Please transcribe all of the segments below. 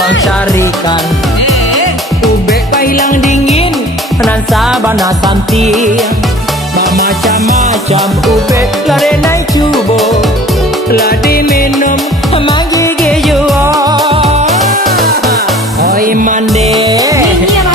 tolong carikan ube hilang dingin nan sabana santi macam-macam ube lare naik cubo lah diminum manggigi jua oi mande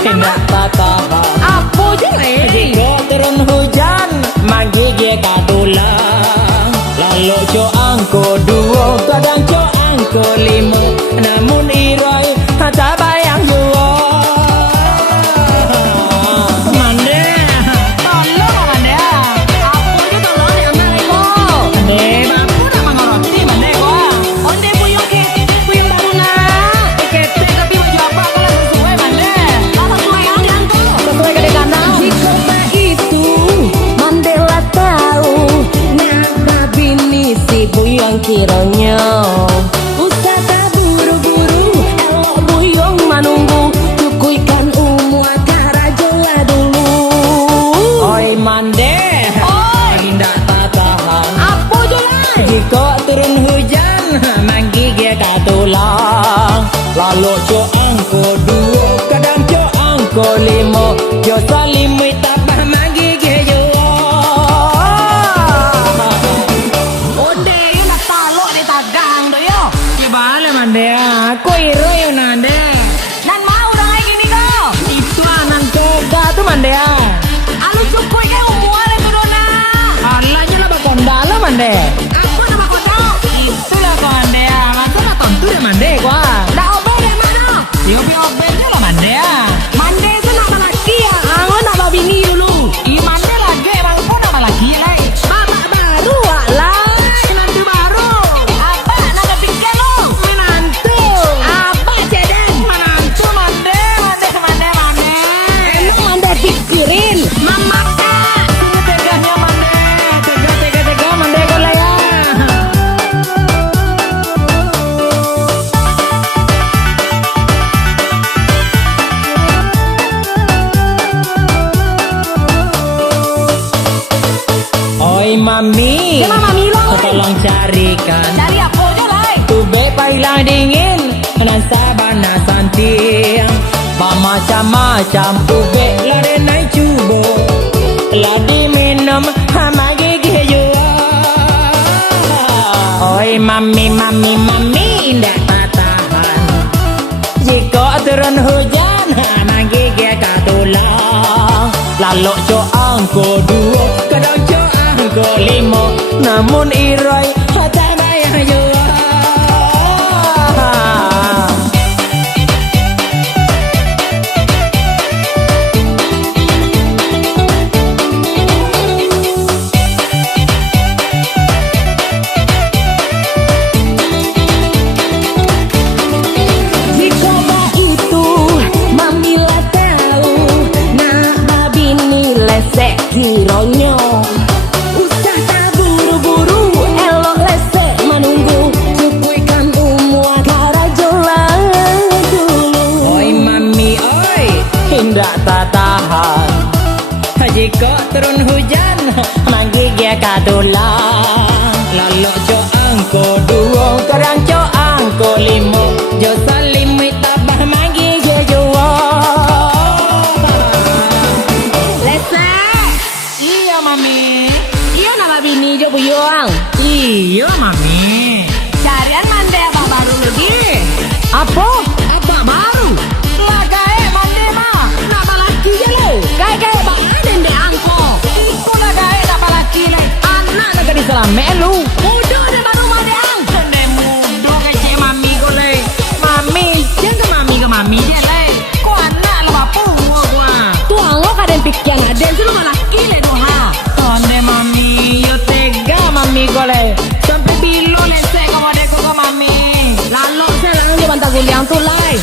hendak tahan Apa je jika turun hujan manggigi katulang lalu co angko dua kadang co angko lima namun iroi tak bayang jua mande tolong mande. Apa je tolong dia ambil ko. mande Mampu nak mangoroti mande ko. Onde puyung ke puyung banuna. Kete tapi baju apa kalau sesuai mande. Kalau sesuai kan tu. sesuai ke kanal Di kota itu Mandela tahu nama bini si buyung kiranya. Usah tak buru-buru elok buyung menunggu cukuikan umur karajola dulu. oi mande Oi. hendak tahan Apa je lah? jika turun hujan manggigi katulang lalu co angko dua kadang co angko lima jo salimi tapah manggigi jua Onde you nak talok di tagang tu yo. gimana mande aku iro yo nande Nan mau dah kayak gini kau. itu anak coga tuh mande Alu cukup ke umur itu dona. alanya lah bakondala mande Apa nama kau tahu? itulah mande masa mah tontu deh mande gua Dah obeng dari mana? obe lah mande Mande tu nama laki ya. Aku nama bini dulu. i mande lagi emang pun nama lagi lah Mama baru lah. nanti baru Apa nak pikir lu? menantu Apa ceden? menantu mande Emang mande pikirin. Mama kak. sungguh teganya mande tega mande kau lah ya oi mami Kenapa mami lo? tolong carikan Cari apa je lah? ube hilang dingin nan sabana santi macam-macam ube lare naik cubo lah diminum manggigi jua oi mami indah tahan jika turun hujan manggigi katulang lalu co angko dua kadang co angko lima namun iroi tak bayang jua Di kota itu mami lah tahu nama bini lesek kironyo. Usah tak buru-buru elok lesek menunggu cukuikan umur karajola dulu. oi mami oi hendak tahan jika turun hujan manggigi katulang lalu co angko dua kadang co angko lima jo salimi tabah manggigi jua Lesek. iya mami Iya nama bini jo buyung. iya mami Carian mande apa baru lagi? apa Apa baru? Lah gae mande mah. Nama laki je lo. Gae bang ada di angko. itulah gae apa lagi lah Anak nak di selame lu muda dia baru mande ang. Kene mudo kece mami ko le mami jangan ke mami dia le ko anak lu apa gua Tuang lo kadang pikir ada suruh malah kile doha. Tonde mami, yo tega mami gole. Sampai bilo lesek kamu adekku ke mami. Lalu saya langsung di bantar guliang tu lai.